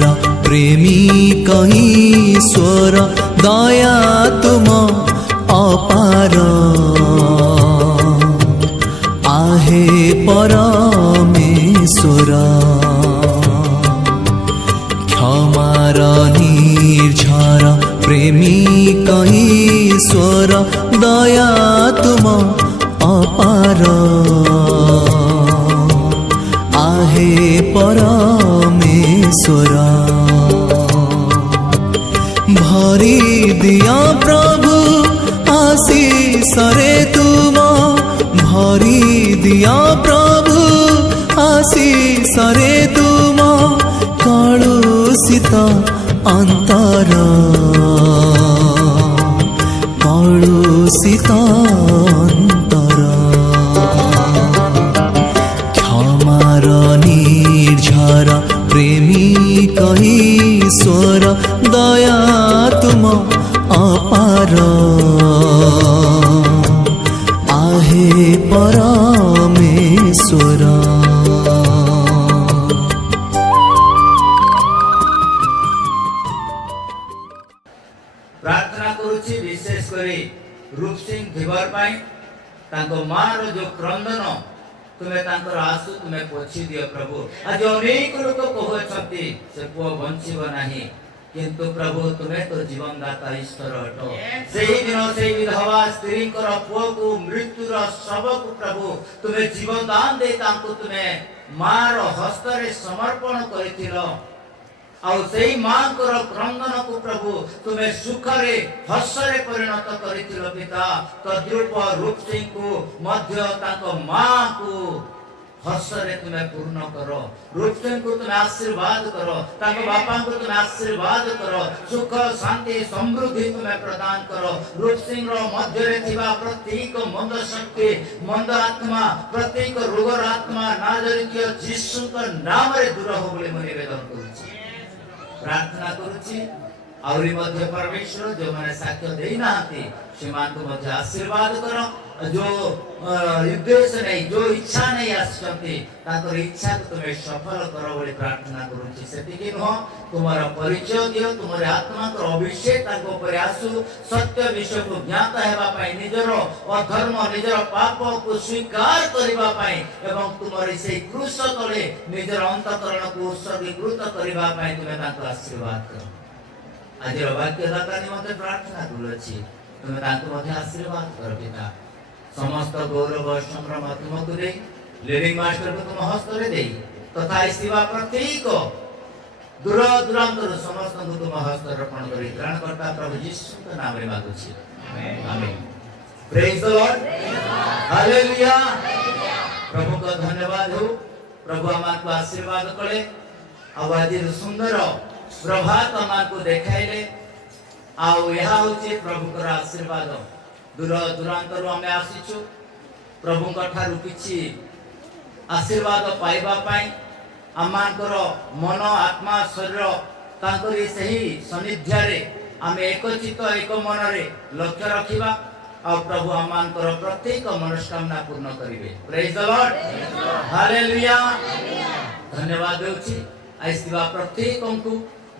झारा प्रेमी कहीं स्वर दया तुम अपार आहे परमेश्वर क्षमार निर्झर प्रेमी कहीं स्वर दया तुम अपार आहे परमेश्वर भरी दिया प्रभु आशीष रे तुम भरी दिया प्रभु आशीष रे तुम कलुषित अंतर कलुषित अंतर क्षमार निर्झर प्रेमी कहीं स्वर दया तुम अपार आहे परमेश्वर। प्रार्थना करुछि विशेष करी रूप सिंह धीवर पाई तांको मार जो क्रंदन तुम्हें तांकर आंसू तुम्हें पोछि दियो प्रभु। आज अनेक लोक कहउछंती से पुओ बंचिबो नाही किंतु प्रभु तुम्हें तो जीवनदाता ईश्वर हटो। सही दिन से विधवा स्त्री पुओ को मृत्युर शव को प्रभु तुम्हें जीवन दान दे तांको तुम्हें मार हस्तरे समर्पण करिथिलो आउ सेई मां कर क्रंदन को प्रभु तुम्हें सुखरे हर्षरे परिणत करिथिलो पिता। तद्रूप रूप सिंह को मध्य तांको मां को हर्षरे तुम्हें पूर्ण करो। रूप सिंह को तुम्हें आशीर्वाद करो तांको बापा को तुम्हें आशीर्वाद करो सुख शांति समृद्धि तुम्हें प्रदान करो। रूप सिंह रो मध्य रे थिबा प्रत्येक मंद शक्ति मंद आत्मा प्रत्येक रोगर आत्मा नाजरिक यीशु का नाम रे दूर हो बोले मैं निवेदन करूची प्रार्थना करुछि। आवरी मध्य परमेश्वर जो माने साक्ष्य देई नाहंती सेमान को मध्य आशीर्वाद करो। जो उद्देश्य नहीं जो इच्छा नहीं आसचंती ताकर इच्छा को तुम्हें सफल करो बोली प्रार्थना करुछि। सेतिकि न तुम्हारा परिचय दियो तुम्हारे आत्मा को अभिषेक ताको ऊपर आसु सत्य विषय को ज्ञात हेबा पाई निजर अधर्म निजर पाप को स्वीकार करबा पाई एवं तुम्हारी से क्रूस तले निजर अंतःकरण को उत्सर्गीकृत करबा पाई तुम्हें ताको आशीर्वाद करो। आज वाक्य दाता निमंते प्रार्थना करुछि तुम्हें ताको मध्य आशीर्वाद करो पिता। समस्त गौरव संग्राम तुमको दे लिविंग मास्टर को तुम हस्तरे दे तथा सेवा प्रत्येक दूर दूरांतर समस्त को तुम हस्त अर्पण करी त्राणकर्ता प्रभु यीशु के नाम रे मांगुछि आमीन। Praise the Lord hallelujah. प्रभु को धन्यवाद हो प्रभु हमको आशीर्वाद कले आवाज सुंदर प्रभात हमको देखाइले आउ यहा होछि प्रभु को आशीर्वाद दूर दूरांतर आम आसीचु प्रभु ठारू किछि आशीर्वाद पाइबा पाई आमानकर मन आत्मा शरीर तांकरी सही सानिध्य आम एकचित एक मन रे लक्ष्य रखिबा आ प्रभु आमानकर प्रत्येक मनोकामना पूर्ण करिवे। Praise the Lord hallelujah. धन्यवाद देउछि आइसिबा प्रत्येक को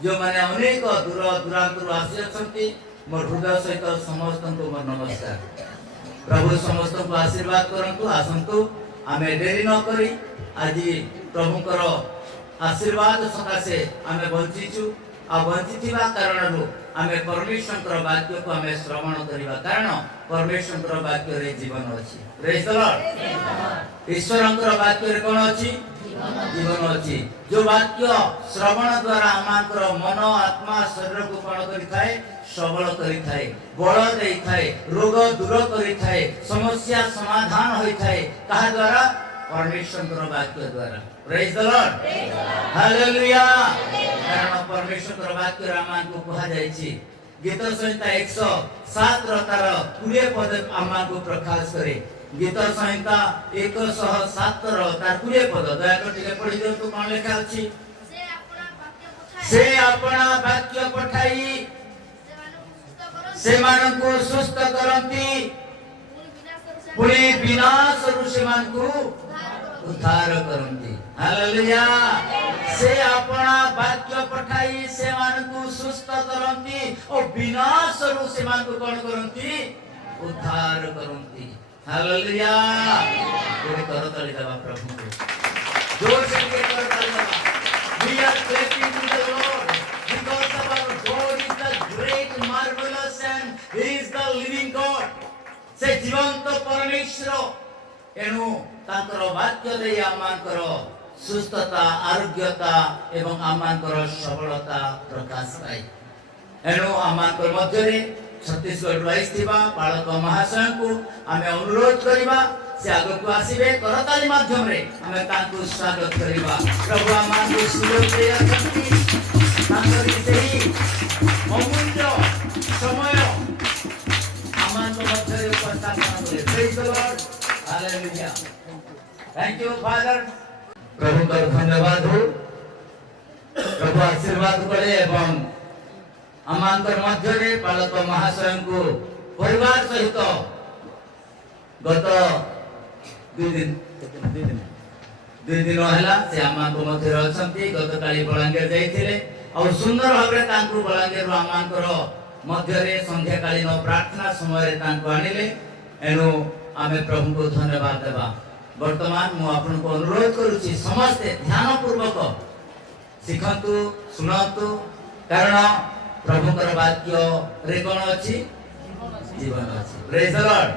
जो माने अनेक दूर दूरांतर आसी अछंती मोर हृदय सहित समस्त को मोर नमस्कार। प्रभु समस्त को आशीर्वाद करंतु आसंतु आमे देरी न करी आज प्रभुकर आशीर्वाद सकाशे आमे बंचिचु आ बंचिथिबा कारणरू आमे परमेश्वरकर वाक्य को आमे श्रवण करिबा कारण परमेश्वरकर वाक्य रे जीवन अछि। Praise the Lord. ईश्वरकर वाक्य रे कोन अछि जीवन अछि। जो वाक्य श्रवण द्वारा आमानकर मन आत्मा शरीर को कोन करि थाए सबल करि थाए बल देई थाए रोग दूर करि थाए समस्या समाधान होई थाए कहा द्वारा परमेश्वरकर वाक्य द्वारा। Praise the Lord hallelujah. कारण परमेश्वरकर वाक्य रामान को कहा जायछि गीत संहिता 107 र तार 20 पद आमा को प्रकाश करे। गीत संहिता 107 र तार 20 पद दया कर टिके पढि दियो तो कोन लेखा अछि से अपना वाक्य पठाई सेमाननको सुस्त करंती पुणे विनाश रु सेमानको उद्धार करती। हालेलुया। से अपना वाक्य पठाई से मानकु सुस्थ करती और विनाश रु से मानकु कौन करती उद्धार करती। हालेलुया। ये करो तली दबा प्रभु को जोर से के करो तली दबा। We are clapping to the Lord because our God is the great, marvelous and He is the living God. से जीवंत परमेश्वर एनु तांकर वाक्य दे आमानकर सुस्थता आरोग्यता एवं आमानकर सबलता प्रकाश पाई। एनु आमानकर मध्यरे छत्तीसगढ़ आइथिबा बालक महाशय को आमे अनुरोध करिबा से आगे को आसीबे करताली माध्यम रे आमे तांको स्वागत करिबा। प्रभु आमानको सुयोग दे अछंती तांकर सेही अमूल्य समय आमानको मध्यरे उपस्थापन करे। Praise the Lord. Hallelujah. Thank you Father. प्रभु का धन्यवाद हो। प्रभु आशीर्वाद करे एवं आमानकर मध्यरे बालक महाशय को परिवार सहित गत दुई दिन हला से आमानको मध्यरे अछंती। गत काली बलांगीर जाइथिले और सुंदर भाबरे तांकु बलांगीर आमानकर मध्यरे संध्या कालीन प्रार्थना समय तांकु आनिले। एनु आमे प्रभु को धन्यवाद देबा। वर्तमान मु आपन को अनुरोध करूची समस्त ध्यान पूर्वक सिखंतु सुनंतु कारण प्रभु कर वाक्य रे कोन अछि जीवन अछि। Praise the Lord.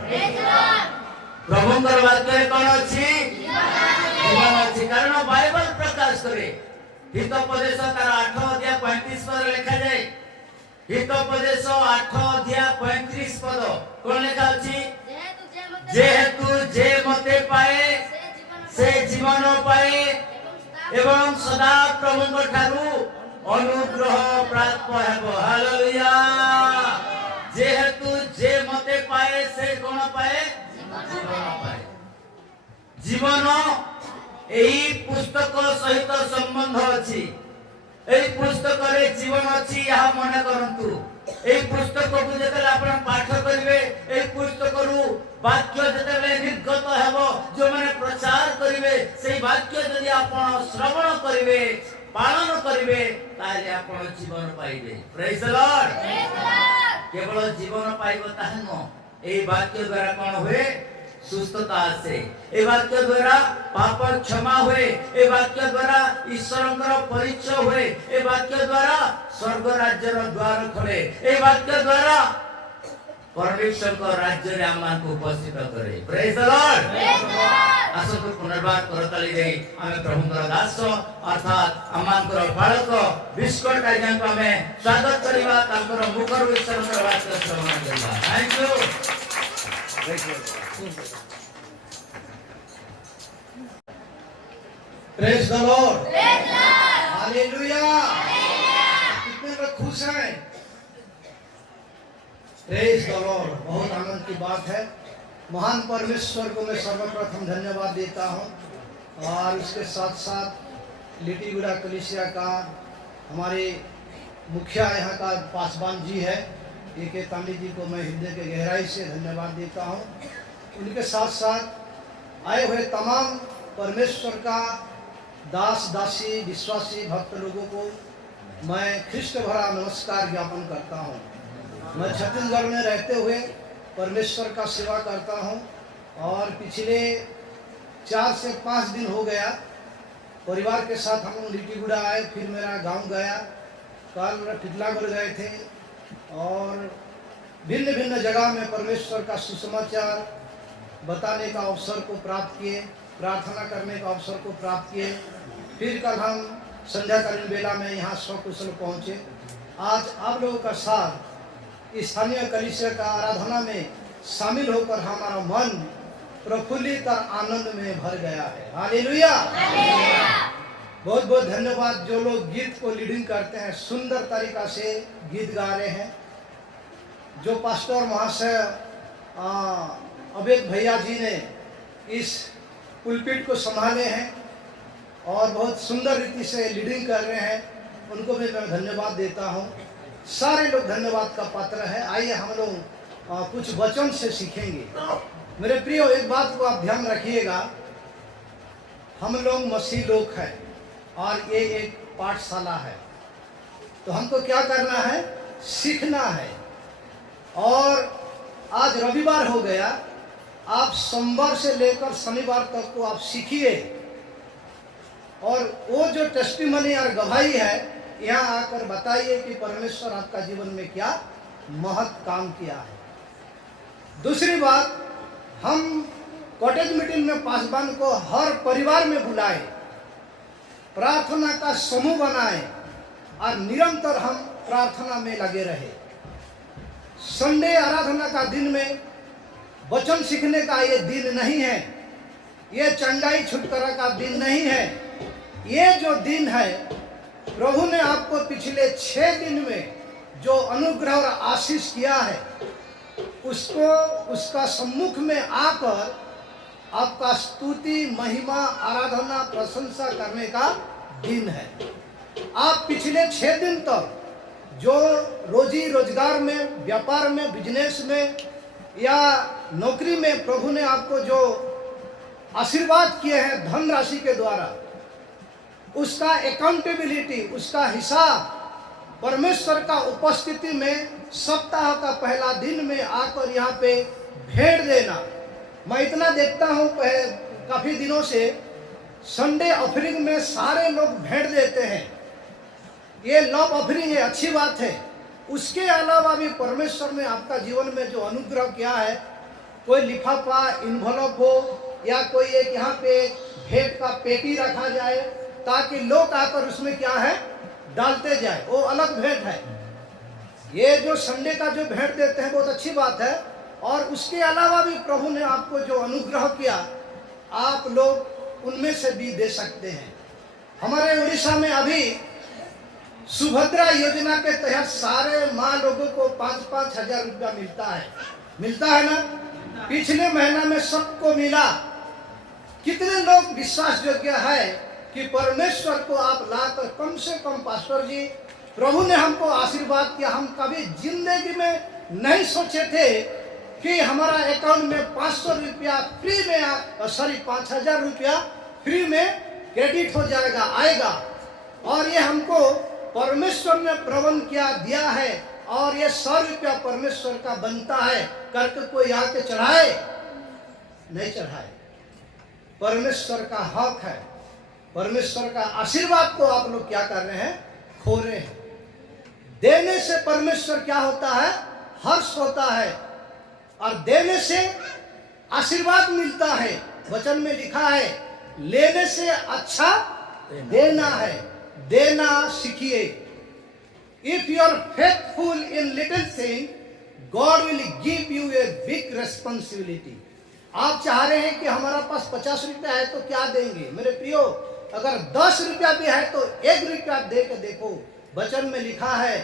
प्रभु कर वाक्य रे कोन अछि जीवन अछि। कारण बाइबल प्रकाश करे हितोपदेश तार 8 अध्याय 35 पद लिखा जाय। हितोपदेश 8 अध्याय 35 पद कोन लिखा अछि जेहेतु जे मते पाए से जीवन पाए एवं सदा प्रभु ठारू अनुग्रह प्राप्त हेबो। हालेलुया। जेहेतु जे मते पाए से कोन पाए जीवन पाए। जीवन एही पुस्तक सहित संबंध अछि। एही पुस्तक रे जीवन अछि यह मन करंतु। एही पुस्तक को जेतले आपण पाठ करिवे एही पुस्तक रु वाक्य जेतले निर्गत हेबो जो माने प्रचार करिवे सेही वाक्य यदि आपण श्रवण करिवे पालन करिवे ताले आपण जीवन पाइबे। Praise the Lord. केवल जीवन पाइबो ताहनो एही वाक्य द्वारा कोन होए सुस्थता आसे। ए वाक्य द्वारा पाप क्षमा होए। ए वाक्य द्वारा ईश्वरंकर परिचय होए। ए वाक्य द्वारा स्वर्ग राज्यर द्वार खोले। ए वाक्य द्वारा परमेश्वर को राज्य रे आमान को उपस्थित करे। Praise the Lord. आसो पुनर्बार करताली रे आमे प्रभुकर दास अर्थात आमानकर बालक बिस्कुट आज्ञा को आमे स्वागत करिबा तांकर मुखर ईश्वरंकर वाक्य श्रवण करिबा। Thank you. Praise the Lord. Hallelujah. कितने लोग खुश हैं? Praise the Lord. बहुत आनंद की बात है। महान परमेश्वर को मैं सर्वप्रथम धन्यवाद देता हूं और इसके साथ साथ लिटिगुड़ा कलीसिया का हमारे मुखिया यहाँ का पासवान जी है ए.के. तांडी जी को मैं हृदय के गहराई से धन्यवाद देता हूँ। उनके साथ साथ आए हुए तमाम परमेश्वर का दास दासी विश्वासी भक्त लोगों को मैं ख्रिस्ट भरा नमस्कार ज्ञापन करता हूँ। मैं छत्तीसगढ़ में रहते हुए परमेश्वर का सेवा करता हूँ और पिछले 4 से 5 दिन हो गया परिवार के साथ हम लिटिगुड़ा आए, फिर मेरा गांव गया, कल टिटलागढ़ गए थे और भिन्न भिन्न जगह में परमेश्वर का सुसमाचार बताने का अवसर को प्राप्त किए, प्रार्थना करने का अवसर को प्राप्त किए। फिर कल हम संध्याकालीन बेला में यहाँ सकुशल पहुँचे। आज आप लोगों का साथ स्थानीय कलीसिया का आराधना में शामिल होकर हमारा मन प्रफुल्लित और आनंद में भर गया है। हालेलुया। बहुत बहुत धन्यवाद जो लोग गीत को लीडिंग करते हैं, सुंदर तरीका से गीत गा रहे हैं। जो पास्टर महाशय अबेद भैया जी ने इस पुलपिट को संभाले हैं और बहुत सुंदर रीति से लीडिंग कर रहे हैं, उनको भी मैं धन्यवाद देता हूं। सारे लोग धन्यवाद का पात्र है। आइए हम लोग कुछ वचन से सीखेंगे। मेरे प्रियो, एक बात को आप ध्यान रखिएगा, हम लोग मसीह लोग हैं और ये एक पाठशाला है, तो हमको क्या करना है? सीखना है। और आज रविवार हो गया, आप सोमवार से लेकर शनिवार तक को आप सीखिए, और वो जो टेस्टिमनी और गवाही है यहाँ आकर बताइए कि परमेश्वर आपका जीवन में क्या महत् काम किया है। दूसरी बात, हम कॉटेज मीटिंग में पासवान को हर परिवार में बुलाए, प्रार्थना का समूह बनाए और निरंतर हम प्रार्थना में लगे रहे। संडे आराधना का दिन में वचन सीखने का ये दिन नहीं है, ये चंगाई छुटकारा का दिन नहीं है। ये जो दिन है, प्रभु ने आपको पिछले 6 दिन में जो अनुग्रह और आशीष किया है, उसको उसका सम्मुख में आकर आपका स्तुति, महिमा, आराधना, प्रशंसा करने का दिन है। आप पिछले 6 दिन तक जो रोजी रोजगार में, व्यापार में, बिजनेस में या नौकरी में प्रभु ने आपको जो आशीर्वाद किए हैं धनराशि के द्वारा, उसका अकाउंटेबिलिटी, उसका हिसाब परमेश्वर का उपस्थिति में सप्ताह का पहला दिन में आकर यहाँ पे भेंट देना। मैं इतना देखता हूँ काफी दिनों से, संडे ऑफरिंग में सारे लोग भेंट देते हैं। ये लव ऑफरिंग है, अच्छी बात है। उसके अलावा भी परमेश्वर ने आपका जीवन में जो अनुग्रह किया है, कोई लिफाफा, इन्वॉल्व हो या कोई एक यहाँ पे भेंट का पेटी रखा जाए ताकि लोग आकर उसमें क्या है डालते जाए, वो अलग भेंट है। ये जो संडे का जो भेंट देते हैं बहुत अच्छी बात है। और उसके अलावा भी प्रभु ने आपको जो अनुग्रह किया, आप लोग उनमें से भी दे सकते हैं। हमारे उड़ीसा में अभी सुभद्रा योजना के तहत सारे माँ लोगों को 5-5 हजार रुपया मिलता है ना। पिछले महीना में सबको मिला। कितने लोग विश्वास योग्य है कि परमेश्वर को आप लाकर कम से कम, पास्टर जी, प्रभु ने हमको आशीर्वाद किया। हम कभी जिंदगी में नहीं सोचे थे कि हमारा अकाउंट में 500 रुपया फ्री में, 5,000 रुपया फ्री में क्रेडिट हो जाएगा, आएगा। और ये हमको परमेश्वर ने प्रबंध किया, दिया है। और ये 100 रुपया परमेश्वर का बनता है करके कोई आके चढ़ाए नहीं चढ़ाए, परमेश्वर का हक है। परमेश्वर का आशीर्वाद को आप लोग क्या कर रहे हैं? खो रहे हैं। देने से परमेश्वर क्या होता है? हर्ष होता है, और देने से आशीर्वाद मिलता है। वचन में लिखा है, लेने से अच्छा देना है। देना सीखिए। If you are faithful in little thing, God will give you a big responsibility. आप चाह रहे हैं कि हमारा पास 50 रुपया है तो क्या देंगे? मेरे प्रियो, अगर 10 रुपया भी है तो 1 रुपया दे के देखो। वचन में लिखा है,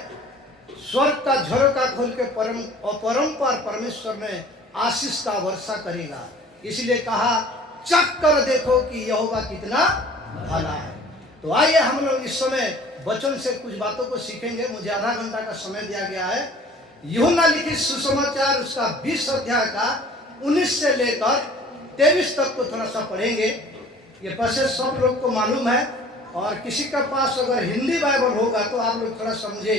स्वर्ग का झरोका खोल के परम्पार परमेश्वर में आशीष का वर्षा करेगा। इसलिए कहा, चख कर देखो कि यहोवा कितना भला है। तो आइए हम लोग इस समय वचन से कुछ बातों को सीखेंगे। मुझे आधा घंटा का समय दिया गया है। यूहन्ना लिखित सुसमाचार उसका 20 अध्याय का 19 से लेकर 23 तक को थोड़ा सा पढ़ेंगे। ये पैसेज सब लोग को मालूम है, और किसी के पास अगर हिंदी बाइबल होगा तो आप लोग थोड़ा समझे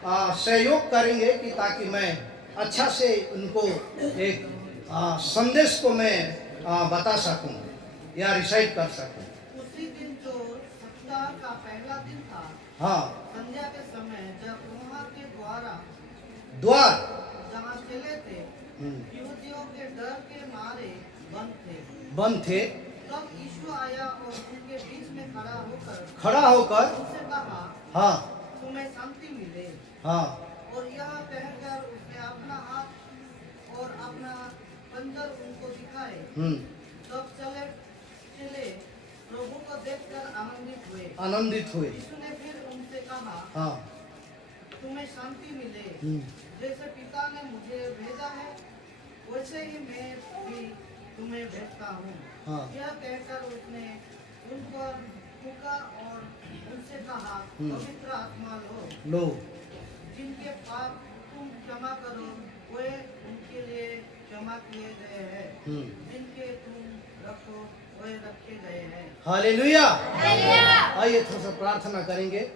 सहयोग करेंगे कि ताकि मैं अच्छा से उनको एक संदेश को मैं बता सकूं या रिसाइट कर सकूं। उसी दिन जो सप्ताह का पहला दिन था, हाँ, संध्या के समय जब वहाँ के द्वार जहाँ चले थे, यहूदियों के डर के मारे बंद थे, तब यीशु आया और उनके बीच में खड़ा होकर उनसे कहा, हाँ तुम्हें शांति मिले। हाँ और यह कहकर उसने अपना हाथ और अपना पंजर उनको दिखाए। तब चले प्रभु को देखकर आनंदित हुए। यीशु ने फिर उनसे कहा, हाँ, तुम्हें शांति मिले। जैसे पिता ने मुझे भेजा है, वैसे ही मैं भी तुम्हें भेजता हूँ। हाँ। यह कहकर उसने उन पर थूका और उनसे कहा, पवित्र आत्मा लो। जिनके पाप तुम क्षमा करो, वे उनके लिए क्षमा किए गए हैं। जिनके तुम रखो, वे रखे गए हैं। हालेलुया। आइए थोड़ा सा प्रार्थना करेंगे।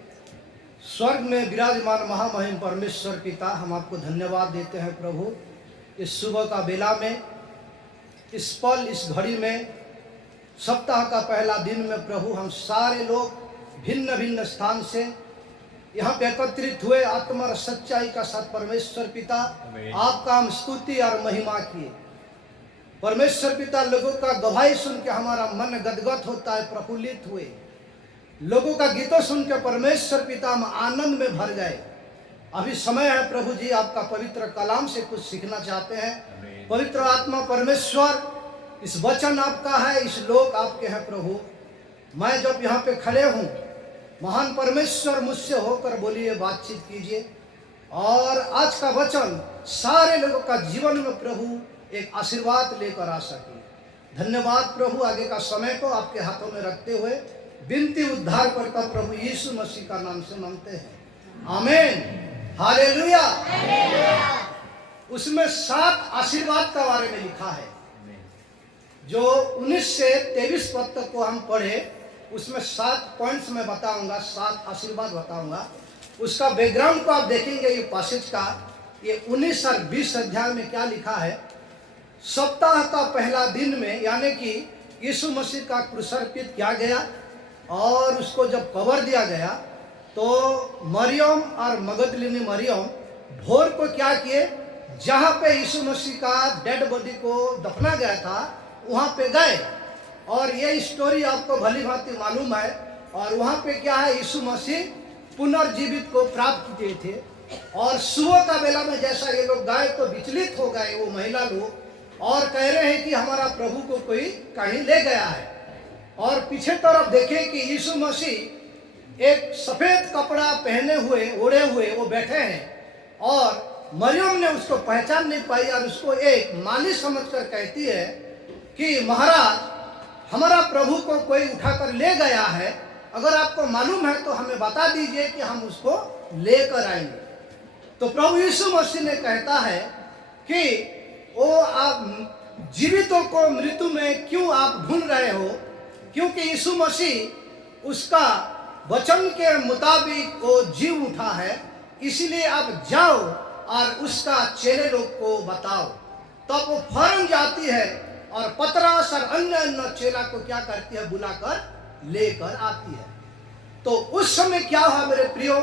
स्वर्ग में विराजमान महामहिम परमेश्वर पिता, हम आपको धन्यवाद देते हैं प्रभु, इस सुबह का बेला में, इस पल, इस घड़ी में, सप्ताह का पहला दिन में प्रभु हम सारे लोग भिन्न भिन्न स्थान से यहाँ पे एकत्रित हुए आत्मा और सच्चाई का साथ परमेश्वर पिता आपका हम स्तुति और महिमा किए। परमेश्वर पिता, लोगों का गवाही सुन के हमारा मन गदगद होता है, प्रफुल्लित हुए। लोगों का गीतों सुन के परमेश्वर पिता हम आनंद में भर गए। अभी समय है प्रभु जी, आपका पवित्र कलाम से कुछ सीखना चाहते हैं। पवित्र आत्मा परमेश्वर, इस वचन आपका है, इस लोक आपके हैं प्रभु। मैं जब यहाँ पे खड़े हूँ, महान परमेश्वर मुझसे होकर बोलिए, बातचीत कीजिए, और आज का वचन सारे लोगों का जीवन में प्रभु एक आशीर्वाद लेकर आ सके। धन्यवाद प्रभु। आगे का समय को आपके हाथों में रखते हुए विनती उद्धार करता प्रभु यीशु मसीह का नाम से मांगते हैं, आमीन। हालेलुया। उसमें 7 आशीर्वाद का बारे में लिखा है। जो 19 से 23 पद तक को हम पढ़े, उसमें 7 पॉइंट्स में बताऊंगा, 7 आशीर्वाद बताऊंगा। उसका बैकग्राउंड को आप देखेंगे, ये पैसेज का, ये 19 और 20 अध्याय में क्या लिखा है। सप्ताह का पहला दिन में, यानी कि यीशु मसीह का क्रूसार्पित किया गया और उसको जब कवर दिया गया, तो मरियम और मगदलिनी मरियम भोर को क्या किए, जहाँ पे यीशु मसीह का डेड बॉडी को दफना गया था वहाँ पे गए। और ये स्टोरी आपको भली भांति मालूम है। और वहाँ पे क्या है, यीशु मसीह पुनर्जीवित को प्राप्त किए थे। और सुबह का बेला में जैसा ये लोग गए तो विचलित हो गए वो महिला लोग, और कह रहे हैं कि हमारा प्रभु को कोई कहीं ले गया है। और पीछे तरफ देखें कि यीशु मसीह एक सफेद कपड़ा पहने हुए, ओढ़े हुए वो बैठे हैं। और मरियम ने उसको पहचान नहीं पाई और उसको एक माली समझकर कहती है कि महाराज, हमारा प्रभु को कोई उठाकर ले गया है, अगर आपको मालूम है तो हमें बता दीजिए कि हम उसको लेकर आएंगे। तो प्रभु यीशु मसीह ने कहता है कि ओ आप जीवितों को मृत्यु में क्यों आप ढूंढ रहे हो, क्योंकि यीशु मसीह उसका वचन के मुताबिक वो जीव उठा है, इसलिए आप जाओ और उसका चेले लोग को बताओ। तब वो फौरन जाती है और पतरस और अन्य चेला को क्या करती है, बुलाकर लेकर आती है। तो उस समय क्या हुआ मेरे प्रियो,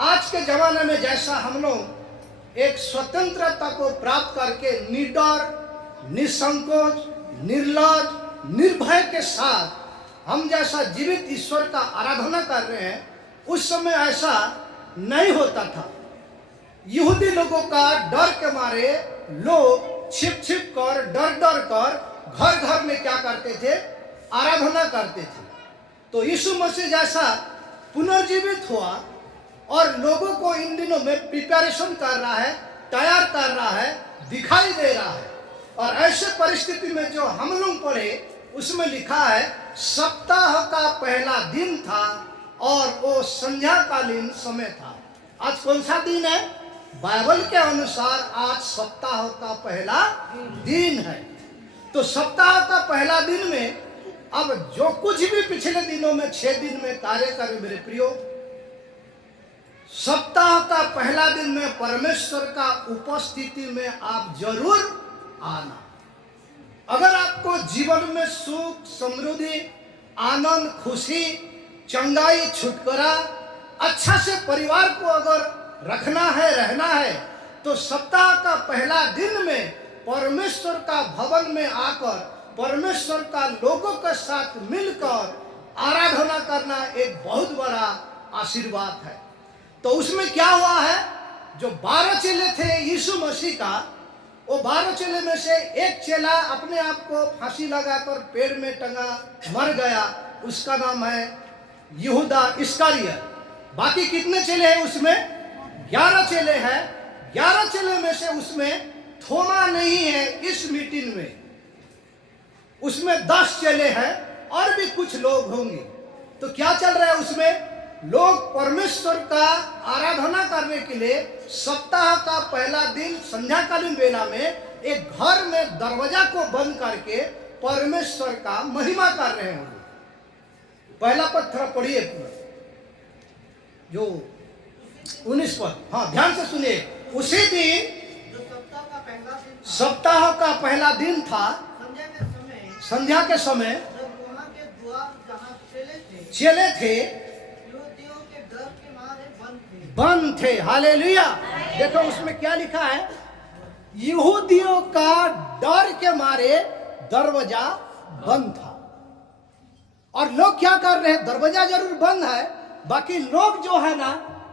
आज के जमाने में जैसा हम लोग एक स्वतंत्रता को प्राप्त करके निडर, निसंकोच, निर्लज, निर्भय के साथ हम जैसा जीवित ईश्वर का आराधना कर रहे हैं, उस समय ऐसा नहीं होता था। यहूदी लोगों का डर के मारे लोग छिप छिप कर, डर डर कर घर घर में क्या करते थे, आराधना करते थे। तो यीशु मसीह जैसा पुनर्जीवित हुआ और लोगों को इन दिनों में प्रिपरेशन कर रहा है, तैयार कर रहा है, दिखाई दे रहा है। और ऐसे परिस्थिति में जो हम लोग पढ़े उसमें लिखा है, सप्ताह का पहला दिन था और वो संध्याकालीन समय था। आज कौन सा दिन है? बाइबल के अनुसार आज सप्ताह का पहला दिन है। तो सप्ताह का पहला दिन में अब जो कुछ भी पिछले दिनों में 6 दिन में कार्य करे मेरे प्रियो, सप्ताह का पहला दिन में परमेश्वर का उपस्थिति में आप जरूर आना। अगर आपको जीवन में सुख, समृद्धि, आनंद, खुशी, चंगाई, छुटकारा, अच्छा से परिवार को अगर रखना है, रहना है, तो सप्ताह का पहला दिन में परमेश्वर का भवन में आकर परमेश्वर का लोगों के साथ मिलकर आराधना करना एक बहुत बड़ा आशीर्वाद है। तो उसमें क्या हुआ है, जो 12 चेले थे यीशु मसीह का, वो 12 चेले में से एक चेला अपने आप को फांसी लगाकर पेड़ में टंगा मर गया, उसका नाम है यहूदा इस्करियत। बाकी कितने चेले हैं उसमें? 11 चेले हैं। 11 चेले में से उसमें थोमा नहीं है इस मीटिंग में, उसमें 10 चेले हैं और भी कुछ लोग होंगे। तो क्या चल रहा है उसमें? लोग परमेश्वर का आराधना करने के लिए सप्ताह का पहला दिन संध्याकालीन बेला में एक घर में दरवाजा को बंद करके परमेश्वर का महिमा कर रहे होंगे। पहला पद थोड़ा पढ़िए पूरा, जो 19 पद, हाँ ध्यान से सुनिए। उसी दिन जो सप्ताह का पहला दिन था, सप्ताह का पहला दिन था, संध्या के समय जब वहाँ के द्वार जहाँ चले चले थे युवतियों के डर के मारे बंद थे। हालेलुया। देखो उसमें क्या लिखा है, यहूदियों का डर के मारे दरवाजा बंद था। और लोग क्या कर रहे हैं, दरवाजा जरूर बंद है, बाकी लोग जो है ना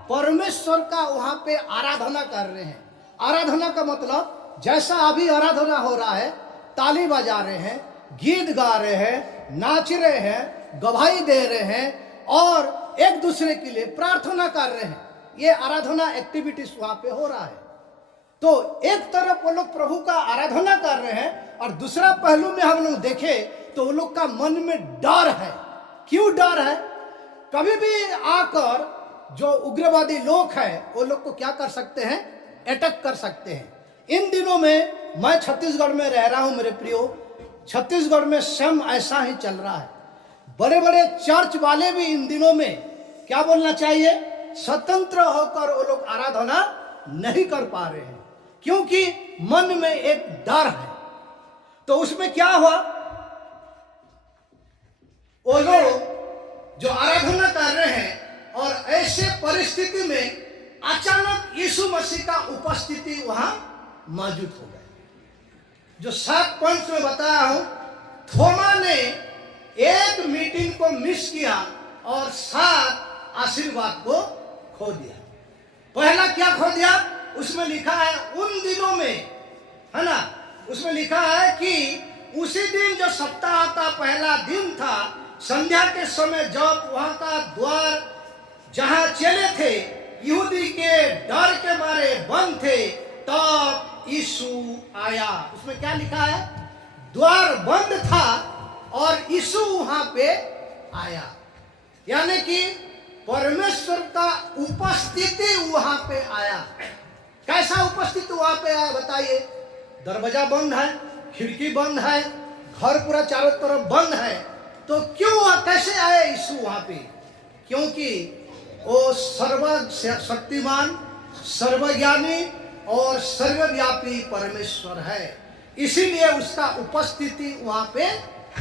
परमेश्वर का वहां पे आराधना कर रहे हैं। आराधना का मतलब जैसा अभी आराधना हो रहा है, ताली बजा रहे हैं, गीत गा रहे हैं, नाच रहे हैं, गवाही दे रहे हैं और एक दूसरे के लिए प्रार्थना कर रहे हैं। ये आराधना एक्टिविटीज वहां पे हो रहा है। तो एक तरफ वो लोग प्रभु का आराधना कर रहे हैं और दूसरा पहलू में हम लोग देखें तो वो लोग का मन में डर है। क्यों डर है? कभी भी आकर जो उग्रवादी लोग हैं वो लोग को क्या कर सकते हैं, अटैक कर सकते हैं। इन दिनों में मैं छत्तीसगढ़ में रह रहा हूं मेरे प्रियो, छत्तीसगढ़ में सेम ऐसा ही चल रहा है। बड़े बड़े चर्च वाले भी इन दिनों में क्या बोलना चाहिए, स्वतंत्र होकर वो लोग आराधना नहीं कर पा रहे हैं, क्योंकि मन में एक डर है। तो उसमें क्या हुआ, वो लोग जो आराधना कर रहे हैं और ऐसे परिस्थिति में अचानक यीशु मसीह का उपस्थिति वहां मौजूद हो गए। जो 7 पॉइंट्स में बताया हूं, थोमा ने एक मीटिंग को मिस किया और 7 आशीर्वाद को खो दिया। पहला क्या खो दिया, उसमें लिखा है उन दिनों में, है ना, उसमें लिखा है कि उसी दिन जो सप्ताह का पहला दिन था, संध्या के समय जब वहां का द्वार जहां चले थे यहूदी के डर के मारे बंद थे, तब यीशु आया। उसमें क्या लिखा है, द्वार बंद था और यीशु वहां पे आया, यानी कि परमेश्वर का उपस्थिति वहां पे आया। कैसा उपस्थिति वहां पे आया बताइए? दरवाजा बंद है, खिड़की बंद है, घर पूरा चारों तरफ बंद है, तो क्यों कैसे आए यीशु वहां पे? क्योंकि वो सर्वशक्तिमान, सर्वज्ञानी और सर्वव्यापी परमेश्वर है, इसीलिए उसका उपस्थिति वहां पे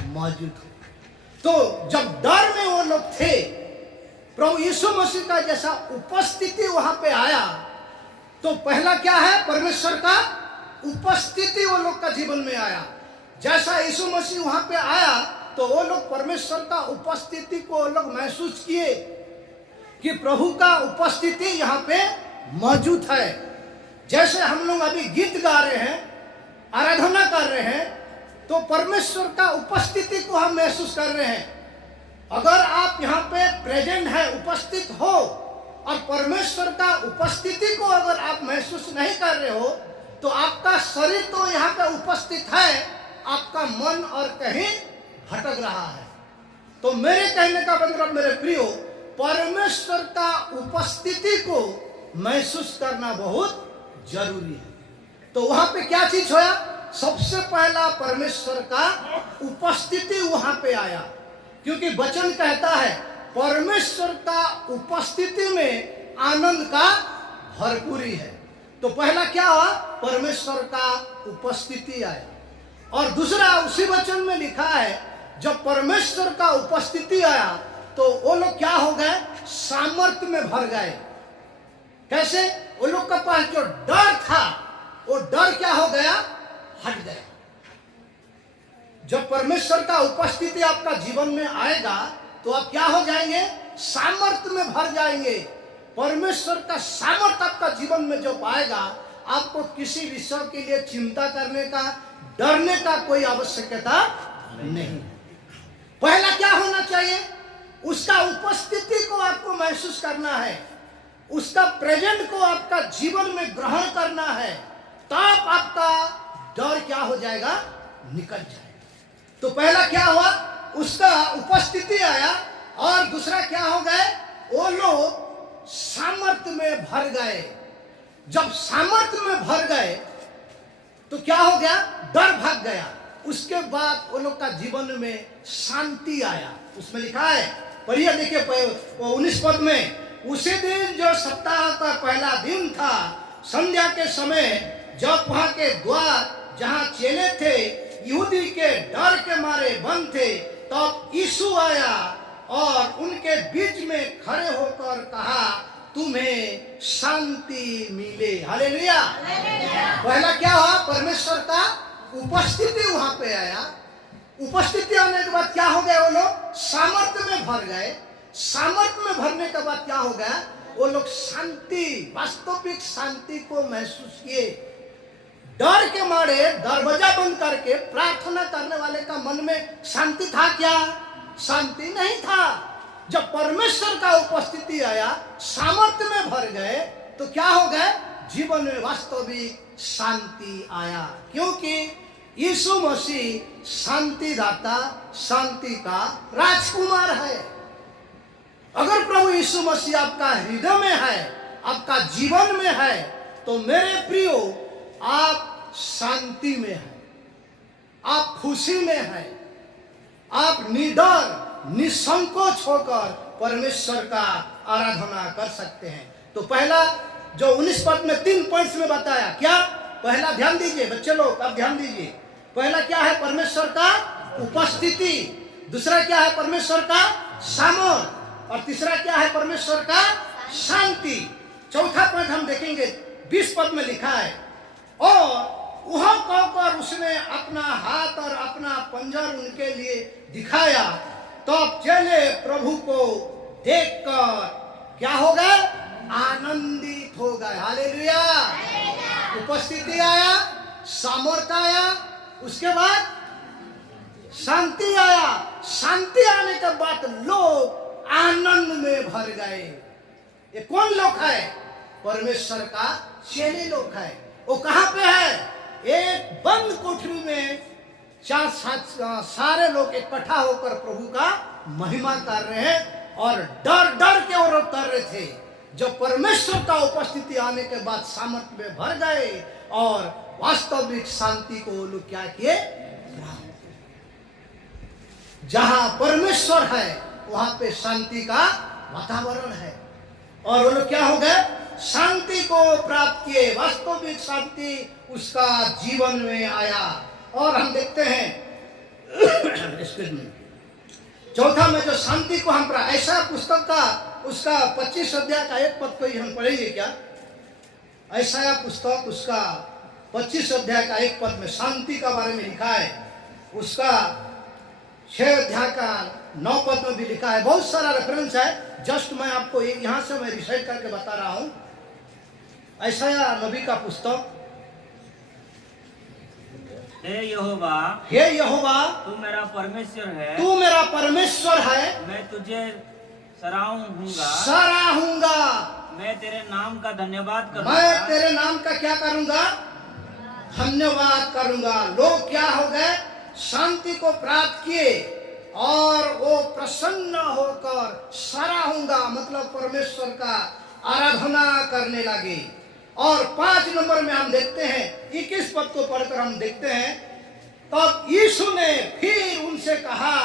मौजूद है। तो जब डर में वो लोग थे, प्रभु यीशु मसीह का जैसा उपस्थिति वहां पे आया, तो पहला क्या है, परमेश्वर का उपस्थिति वो लोग का जीवन में आया। जैसा यीशु मसीह वहां पे आया तो वो लोग परमेश्वर का उपस्थिति को वो लोग महसूस किए कि प्रभु का उपस्थिति यहाँ पे मौजूद है। जैसे हम लोग अभी गीत गा रहे हैं, आराधना कर रहे हैं, तो परमेश्वर का उपस्थिति को हम महसूस कर रहे हैं। अगर आप यहाँ पे प्रेजेंट है, उपस्थित हो, और परमेश्वर का उपस्थिति को अगर आप महसूस नहीं कर रहे हो, तो आपका शरीर तो यहाँ पे उपस्थित है, आपका मन और कहीं भटक रहा है। तो मेरे कहने का मतलब मेरे प्रियो, परमेश्वर का उपस्थिति को महसूस करना बहुत जरूरी है। तो वहां पे क्या चीज होया, सबसे पहला परमेश्वर का उपस्थिति वहां पे आया, क्योंकि वचन कहता है परमेश्वर का उपस्थिति में आनंद का भरपूरी है। तो पहला क्या हुआ, परमेश्वर का उपस्थिति आया। और दूसरा उसी वचन में लिखा है, जब परमेश्वर का उपस्थिति आया तो वो लोग क्या हो गए, सामर्थ्य में भर गए। कैसे? वो लोग के पास जो डर था वो डर क्या हो गया, हट गया। जब परमेश्वर का उपस्थिति आपका जीवन में आएगा तो आप क्या हो जाएंगे, सामर्थ्य में भर जाएंगे। परमेश्वर का सामर्थ्य आपका जीवन में जब आएगा, आपको किसी विषय के लिए चिंता करने का, डरने का कोई आवश्यकता नहीं। पहला क्या होना चाहिए, उसका उपस्थिति को आपको महसूस करना है, उसका प्रेजेंट को आपका जीवन में ग्रहण करना है, तब आपका डर क्या हो जाएगा, निकल जाएगा। तो पहला क्या हुआ, उसका उपस्थिति आया, और दूसरा क्या हो गए, वो लोग सामर्थ्य में भर गए। जब सामर्थ्य में भर गए तो क्या हो गया, डर भाग गया। उसके बाद वो लोग का जीवन में शांति आया। उसमें लिखा है पढ़िए, देखिए 19 पद में, उसी दिन जो सप्ताह का पहला दिन था, संध्या के समय, जब वहां के द्वार जहां चेले थे यहूदी के डर के मारे बंद थे, तब यीशु आया और उनके बीच में खड़े होकर कहा, तुम्हें शांति मिले। हालेलुया। पहला क्या हुआ? परमेश्वर का उपस्थिति वहां पे आया। उपस्थिति आने के बाद क्या हो गया? वो लोग सामर्थ्य में भर गए। सामर्थ्य में भरने के बाद क्या हो गया? वो लोग शांति, वास्तविक शांति को महसूस किए। डर के मारे दरवाजा बंद करके प्रार्थना करने वाले का मन में शांति था क्या? शांति नहीं था। जब परमेश्वर का उपस्थिति आया, सामर्थ्य में भर गए, तो क्या हो गए? जीवन में वास्तविक शांति आया, क्योंकि यीशु मसीह शांतिदाता, शांति का राजकुमार है। अगर प्रभु यीशु मसीह आपका हृदय में है, आपका जीवन में है, तो मेरे प्रियो, आप शांति में हैं, आप खुशी में हैं, आप निडर, निसंकोच होकर परमेश्वर का आराधना कर सकते हैं। तो पहला जो 19 पद में 3 पॉइंट्स में बताया, क्या? पहला ध्यान दीजिए बच्चे लोग, अब ध्यान दीजिए। पहला क्या है? परमेश्वर का उपस्थिति। दूसरा क्या है? परमेश्वर का सामर्थ्य। और तीसरा क्या है? परमेश्वर का शांति। चौथा पॉइंट हम देखेंगे, 20 पद में लिखा है, और वहां कहकर उसने अपना हाथ और अपना पंजर उनके लिए दिखाया। तब चेले प्रभु को देखकर क्या हो गए? आनंदित हो गए। हालेलुया। उपस्थिति आया, सामर्थ्य आया, उसके बाद शांति आया। शांति आने के बाद लोग आनंद में भर गए। ये कौन लोग है? परमेश्वर का चेले लोग है। वो कहां पे है? एक बंद कोठरी में सारे लोग इकट्ठा होकर प्रभु का महिमा कर रहे हैं, और डर डर के वो लोग कर रहे थे। जब परमेश्वर का उपस्थिति आने के बाद सामर्थ्य में भर गए, और वास्तविक शांति को वो लोग क्या किए? जहां परमेश्वर है वहां पे शांति का वातावरण है, और वो लोग क्या हो गए? शांति को प्राप्त किए। वास्तविक शांति उसका जीवन में आया। और हम देखते हैं चौथा में जो शांति को हम ऐसा पुस्तक का उसका 25 अध्याय का 1 पद को ही हम पढ़ेंगे क्या? ऐसा पुस्तक उसका 25 अध्याय का 1 पद में शांति का बारे में लिखा है। उसका 6 अध्याय का 9 पद में भी लिखा है। बहुत सारा रेफरेंस है, जस्ट मैं आपको यहां से मैं रिसाइट करके बता रहा हूं। ऐसाया नबी का पुस्तक, हे यहोवा, हे यहोवा, तू मेरा परमेश्वर है, तू मेरा परमेश्वर है, मैं तुझे सराहूंगा, सराहूंगा, मैं तेरे नाम का धन्यवाद करूंगा, मैं तेरे नाम का क्या करूंगा? धन्यवाद करूंगा। लोग क्या हो गए? शांति को प्राप्त किए, और वो प्रसन्न होकर सराहूंगा मतलब परमेश्वर का आराधना करने लगे। और 5 नंबर में हम देखते हैं, 21 पद को पढ़कर हम देखते हैं, तब यीशु ने फिर उनसे कहा,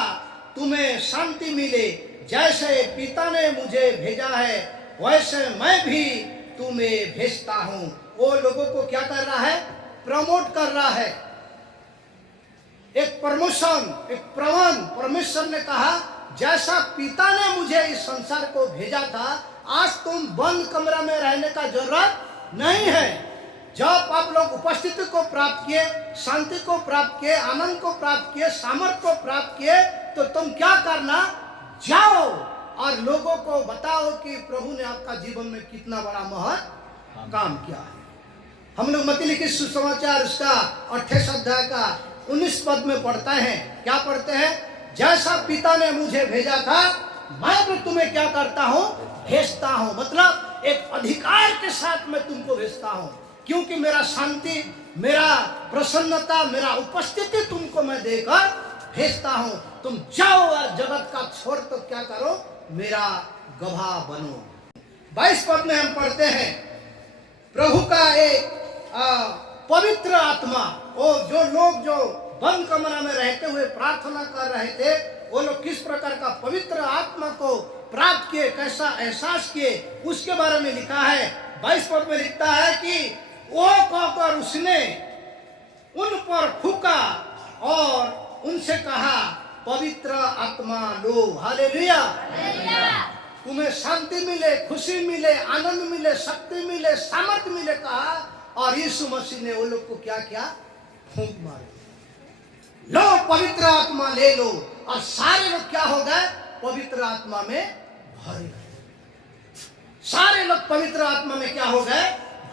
तुम्हें शांति मिले। जैसे पिता ने मुझे भेजा है, वैसे मैं भी तुम्हें भेजता हूं। वो लोगों को क्या कर रहा है? प्रमोट कर रहा है। एक प्रमोशन, एक प्रवन। परमेश्वर ने कहा, जैसा पिता ने मुझे इस संसार को भेजा था, आज तुम बंद कमरा में रहने का जरूरत नहीं है। जब आप लोग उपस्थिति को प्राप्त किए, शांति को प्राप्त किए, आनंद को प्राप्त किए, सामर्थ्य को प्राप्त किए, तो तुम क्या करना? जाओ और लोगों को बताओ कि प्रभु ने आपका जीवन में कितना बड़ा महत्व काम किया है। हम लोग मत्ती लिखित सुसमाचार उसका 28 अध्याय का 19 पद में पढ़ते हैं। क्या पढ़ते हैं? जैसा पिता ने मुझे भेजा था, मैं भी तुम्हें क्या करता हूं? भेजता हूं। मतलब एक अधिकार के साथ मैं तुमको भेजता हूं, क्योंकि मेरा शांति, मेरा प्रसन्नता, मेरा उपस्थिति तुमको मैं देकर भेजता हूं। तुम जाओ और जगत का छोड़ तो क्या करो? मेरा गवाह बनो। 22 पद में हम पढ़ते हैं, प्रभु का एक पवित्र आत्मा, वो जो लोग जो बंद कमरा में रहते हुए प्रार्थना कर रहे थे, वो लोग किस प्रकार का पवित्र आत्मा को किए, कैसा एहसास किए, उसके बारे में लिखा है। 22 पद में लिखता है कि वो कहकर उसने उन पर फूका और उनसे कहा, पवित्र आत्मा लो। हालेलुया। तुम्हें शांति मिले, खुशी मिले, आनंद मिले, शक्ति मिले, सामर्थ्य मिले कहा। और यीशु मसीह ने वो लोग को क्या किया? फूंक मारे। लो पवित्र आत्मा ले लो। और सारे लोग क्या हो गए? पवित्र आत्मा में भर गए। सारे लोग पवित्र आत्मा में क्या हो गए?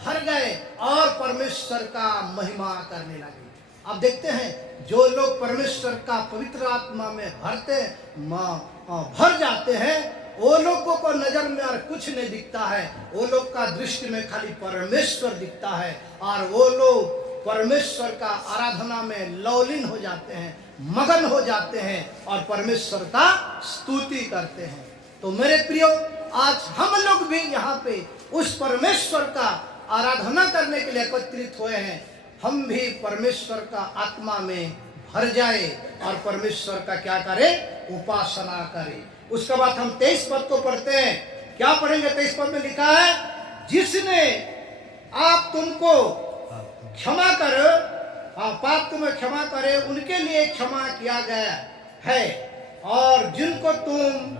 भर गए और परमेश्वर का महिमा करने लगे। अब देखते हैं जो लोग परमेश्वर का पवित्र आत्मा में भर जाते हैं, वो लोगों को नजर में और कुछ नहीं दिखता है। वो लोग का दृष्टि में खाली परमेश्वर दिखता है और वो लोग परमेश्वर का आराधना में लौलीन हो जाते हैं, मगन हो जाते हैं और परमेश्वर का स्तुति करते हैं। तो मेरे प्रियो, आज हम लोग भी यहाँ पे उस परमेश्वर का आराधना करने के लिए एकत्रित हुए हैं। हम भी परमेश्वर का आत्मा में भर जाए और परमेश्वर का क्या करें? उपासना करें। उसके बाद हम 23 पद को पढ़ते हैं। क्या पढ़ेंगे? 23 पद में लिखा है, जिसने आप तुमको क्षमा कर, पाप तुम्हें क्षमा करे, उनके लिए क्षमा किया गया है, और जिनको तुम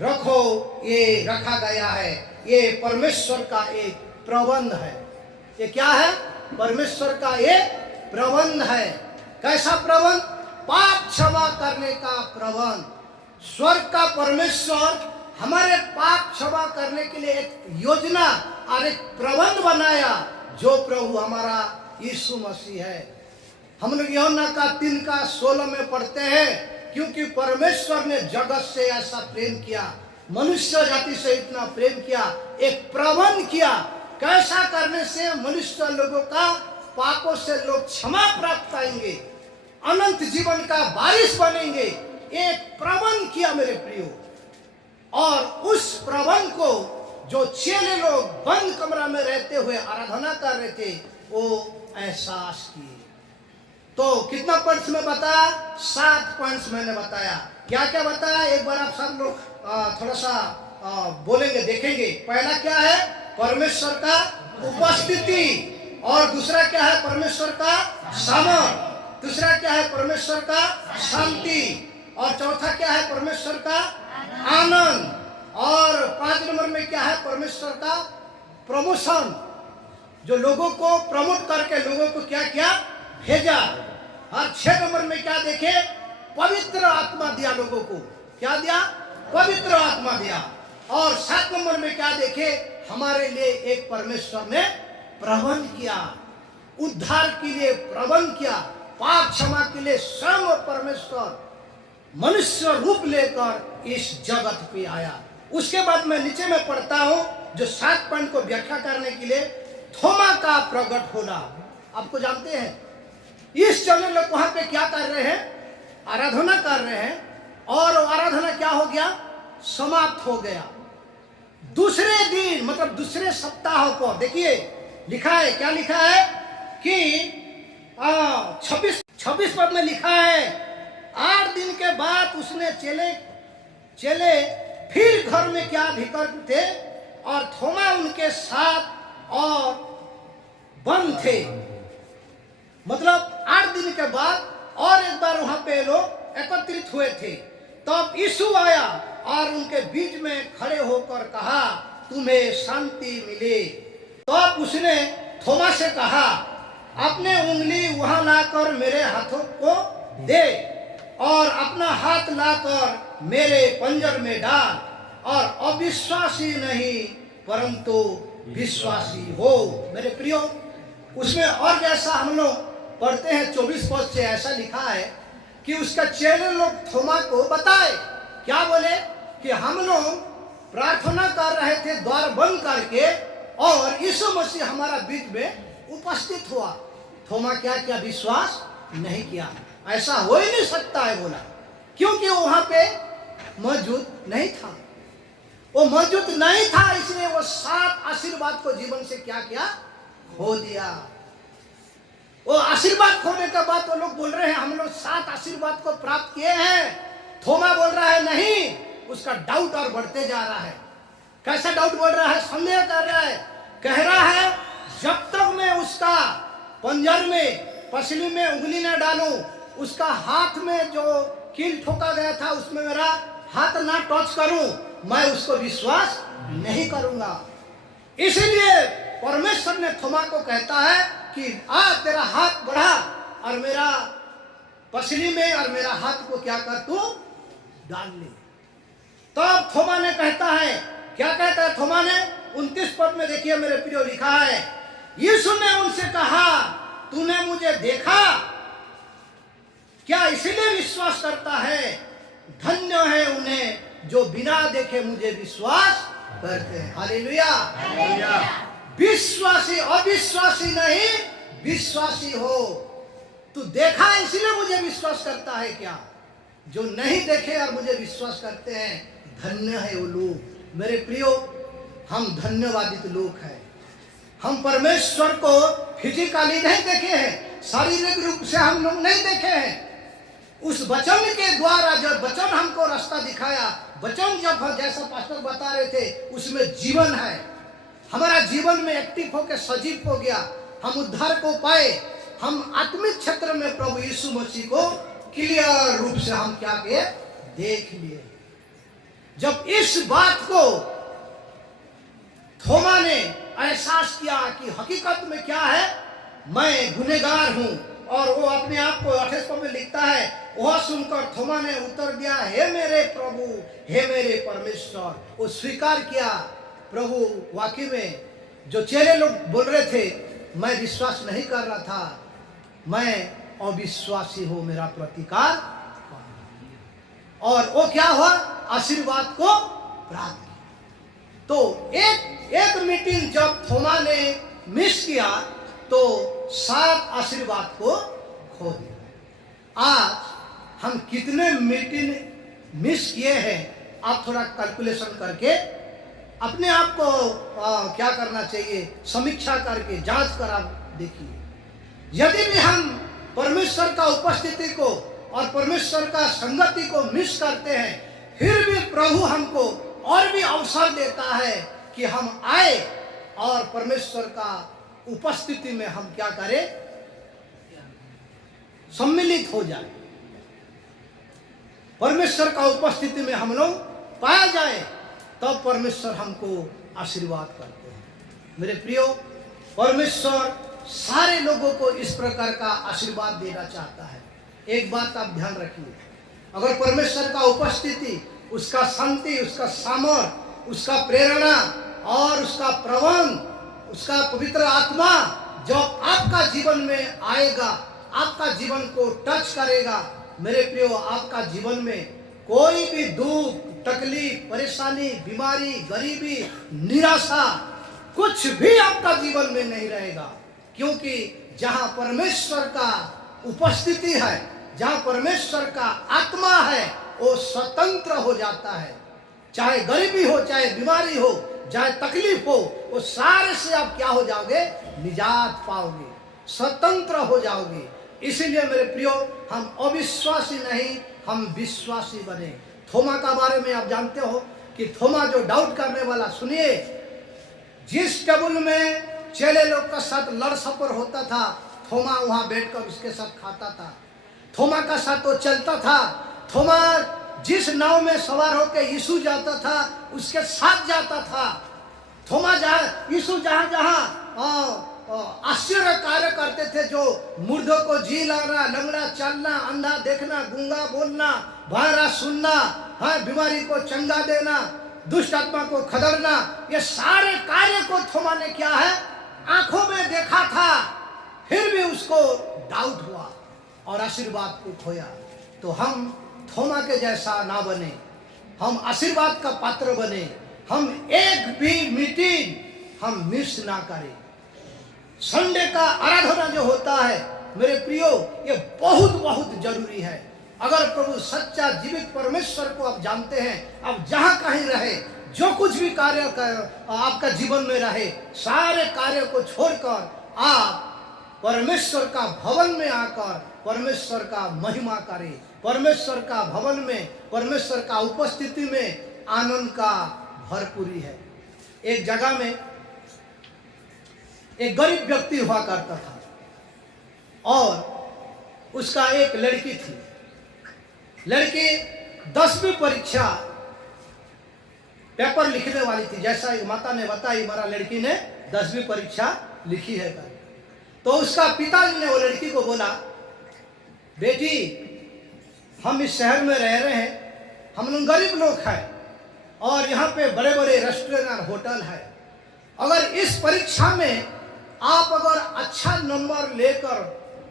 रखो ये रखा गया है। ये परमेश्वर का एक प्रबंध है। ये क्या है? परमेश्वर का एक प्रबंध है। कैसा प्रबंध? पाप क्षमा करने का प्रबंध। स्वर्ग का परमेश्वर हमारे पाप क्षमा करने के लिए एक योजना और एक प्रबंध बनाया, जो प्रभु हमारा यीशु मसीह है। हम लोग यूहन्ना का 3:16 में पढ़ते हैं, क्योंकि परमेश्वर ने जगत से ऐसा प्रेम किया, मनुष्य जाति से इतना प्रेम किया, एक प्रबंध किया। कैसा करने से मनुष्य लोगों का पापों से लोग क्षमा प्राप्त पाएंगे, अनंत जीवन का वारिस बनेंगे। एक प्रबंध किया मेरे प्रियो। और उस प्रबंध को जो चेले लोग बंद कमरा में रहते हुए आराधना कर रहे थे, वो एहसास किए। तो कितना पॉइंट्स में बताया? 7 पॉइंट्स मैंने बताया। क्या क्या बताया? एक बार आप सब लोग थोड़ा सा बोलेंगे, देखेंगे। पहला क्या है? परमेश्वर का उपस्थिति। और दूसरा क्या है? परमेश्वर का सामर्थ्य। तीसरा क्या है? परमेश्वर का शांति। और चौथा क्या है? परमेश्वर का आनंद। और 5 नंबर में क्या है? परमेश्वर का प्रमोशन, जो लोगों को प्रमोट करके लोगों को क्या किया? भेजा। और 6 नंबर में क्या देखे? पवित्र आत्मा दिया लोगों को। क्या दिया? पवित्र आत्मा दिया। और 7 नंबर में क्या देखे? हमारे लिए एक परमेश्वर ने प्रबंध किया, उद्धार के लिए प्रबंध किया, पाप क्षमा के लिए स्वयं परमेश्वर मनुष्य रूप लेकर इस जगत पे आया। उसके बाद मैं नीचे में पढ़ता हूं, जो 7 पॉइंट को व्याख्या करने के लिए थोमा का प्रकट होना। आपको जानते हैं, इस चले लोग वहां पे क्या कर रहे हैं? आराधना कर रहे हैं। और आराधना क्या हो गया? समाप्त हो गया। दूसरे दिन, मतलब दूसरे सप्ताह को देखिए लिखा है। क्या लिखा है? कि 26 पद में लिखा है, 8 दिन के बाद उसने चेले फिर घर में क्या भीतर थे, और थोमा उनके साथ और बंद थे। मतलब 8 दिन के बाद और एक बार वहां पे लोग एकत्रित हुए थे। तब यीशु आया और उनके बीच में खड़े होकर कहा, तुम्हें शांति मिले। तब उसने थोमा से कहा, अपने उंगली वहां लाकर मेरे हाथों को दे, और अपना हाथ लाकर मेरे पंजर में डाल, और अविश्वासी नहीं परंतु विश्वासी हो। मेरे प्रियो, उसमें और जैसा हम लोग पढ़ते हैं 24 पद से ऐसा लिखा है कि उसका चेले लोग थोमा को बताए। क्या बोले? कि हम लोग प्रार्थना कर रहे थे द्वार बंद करके, और यीशु मसीह हमारा बीच में उपस्थित हुआ। थोमा क्या किया? विश्वास नहीं किया। ऐसा हो ही नहीं सकता है बोला, क्योंकि वो वहां पे मौजूद नहीं था। वो मौजूद नहीं था, इसलिए वो 7 आशीर्वाद को जीवन से क्या किया? खो दिया। वो आशीर्वाद खोने के बाद वो लोग बोल रहे हैं हम लोग 7 आशीर्वाद को प्राप्त किए हैं। थोमा बोल रहा है नहीं, उस उसका डाउट और बढ़ते जा रहा है। कैसा डाउट बढ़ रहा है? संदेह कर रहा है, कह रहा है जब तक मैं उसका पंजर में पसली में उंगली न डालूं, उसका हाथ में जो कील ठोका गया था उसमें मेरा हाथ ना टच करूं, मैं उसको विश्वास नहीं करूंगा। इसीलिए परमेश्वर ने थोमा को कहता है कि तेरा हाथ बढ़ा और मेरा पसली में और मेरा हाथ को क्या कर तू डाल ले। तब थोमा ने कहता है, क्या कहता है थोमा ने? 29 पद में देखिए मेरे प्रियो, लिखा है यीशु ने उनसे कहा तूने मुझे देखा, क्या इसीलिए विश्वास करता है? धन्य है उन्हें जो बिना देखे मुझे विश्वास करते हैं। हालेलुया। विश्वासी अविश्वासी नहीं, विश्वासी हो। तू देखा इसलिए मुझे विश्वास करता है क्या? जो नहीं देखे और मुझे विश्वास करते हैं, धन्य है वो लोग। मेरे प्रियो, हम धन्यवादित लोग हैं। हम परमेश्वर को फिजिकली नहीं देखे हैं, शारीरिक रूप से हम लोग नहीं देखे हैं। उस वचन के द्वारा जो वचन हमको रास्ता दिखाया, वचन जब जैसा पास्टर बता रहे थे उसमें जीवन है। हमारा जीवन में एक्टिव होकर सजीव हो गया, हम उद्धार को पाए, हम आत्मिक क्षेत्र में प्रभु यीशु मसीह को क्लियर रूप से हम क्या किए? देख लिए। जब इस बात को थोमा ने एहसास किया कि हकीकत में क्या है, मैं गुनहगार हूं, और वो अपने आप को 28 पद में लिखता है, वह सुनकर थोमा ने उत्तर दिया, हे मेरे प्रभु, हे मेरे परमेश्वर। वो स्वीकार किया, प्रभु वाकई में जो चेले लोग बोल रहे थे मैं विश्वास नहीं कर रहा था, मैं अविश्वासी हो, मेरा प्रतिकार। और वो क्या हुआ? आशीर्वाद को प्राप्त किया। तो एक मीटिंग जब थोमा ने मिस किया तो 7 आशीर्वाद को खो दिया। आज हम कितने मीटिंग मिस किए हैं? आप थोड़ा कैलकुलेशन करके अपने आप को क्या करना चाहिए, समीक्षा करके जांच कर आप देखिए। यदि भी हम परमेश्वर का उपस्थिति को और परमेश्वर का संगति को मिस करते हैं, फिर भी प्रभु हमको और भी अवसर देता है कि हम आए और परमेश्वर का उपस्थिति में हम क्या करें? सम्मिलित हो जाए, परमेश्वर का उपस्थिति में हम लोग पाया जाए, तब परमेश्वर हमको आशीर्वाद करते हैं। मेरे प्रियो, परमेश्वर सारे लोगों को इस प्रकार का आशीर्वाद देना चाहता है। एक बात आप ध्यान रखिए, अगर परमेश्वर का उपस्थिति, उसका शांति, उसका सामर्थ, उसका प्रेरणा और उसका प्रबंध, उसका पवित्र आत्मा जब आपका जीवन में आएगा, आपका जीवन को टच करेगा, मेरे प्रियो, आपका जीवन में कोई भी दुख, तकलीफ, परेशानी, बीमारी, गरीबी, निराशा, कुछ भी आपका जीवन में नहीं रहेगा। क्योंकि जहां परमेश्वर का उपस्थिति है, जहां परमेश्वर का आत्मा है, वो स्वतंत्र हो जाता है। चाहे गरीबी हो, चाहे बीमारी हो, चाहे तकलीफ हो, वो सारे से आप क्या हो जाओगे? निजात पाओगे, स्वतंत्र हो जाओगे। इसीलिए मेरे प्रियो, हम अविश्वासी नहीं, हम विश्वासी बने। थोमा का बारे में आप जानते हो कि थोमा जो डाउट करने वाला, सुनिए, जिस टेबल में चेले लोग का साथ लड़ सपर होता था, थोमा वहां बैठकर उसके साथ खाता था, थोमा का साथ वो चलता था। थोमा जिस नाव में सवार होकर यीशु जाता था उसके साथ जाता था। थोमा यीशु जहां जहां आश्चर्य कार्य करते थे, जो मुर्दों को जी लाना, लंगड़ा चलना, अंधा देखना, गूंगा बोलना, बहरा सुनना, बीमारी को चंगा देना, दुष्ट आत्मा को खदेड़ना, ये सारे कार्य को थोमा ने क्या है? आंखों में देखा था, फिर भी उसको डाउट हुआ और आशीर्वाद को खोया। तो हम थोमा के जैसा ना बने, हम आशीर्वाद का पात्र बने, हम एक भी मीटिंग हम मिस ना करें। संडे का आराधना जो होता है मेरे प्रियो, ये बहुत बहुत जरूरी है। अगर प्रभु सच्चा जीवित परमेश्वर को आप जानते हैं, आप जहां कहीं रहे, जो कुछ भी कार्य आपका जीवन में रहे, सारे कार्य को छोड़कर आप परमेश्वर का भवन में आकर परमेश्वर का महिमा करें। परमेश्वर का भवन में, परमेश्वर का उपस्थिति में आनंद का भरपूरी है। एक जगह में एक गरीब व्यक्ति हुआ करता था और उसका एक लड़की थी। लड़की 10वीं परीक्षा पेपर लिखने वाली थी। जैसा एक माता ने बताई, हमारा लड़की ने 10वीं परीक्षा लिखी है। तो उसका पिताजी ने वो लड़की को बोला, बेटी हम इस शहर में रह रहे हैं, हम लोग गरीब लोग हैं और यहाँ पे बड़े बड़े रेस्टोरेंट और होटल है। अगर इस परीक्षा में आप अगर अच्छा नंबर लेकर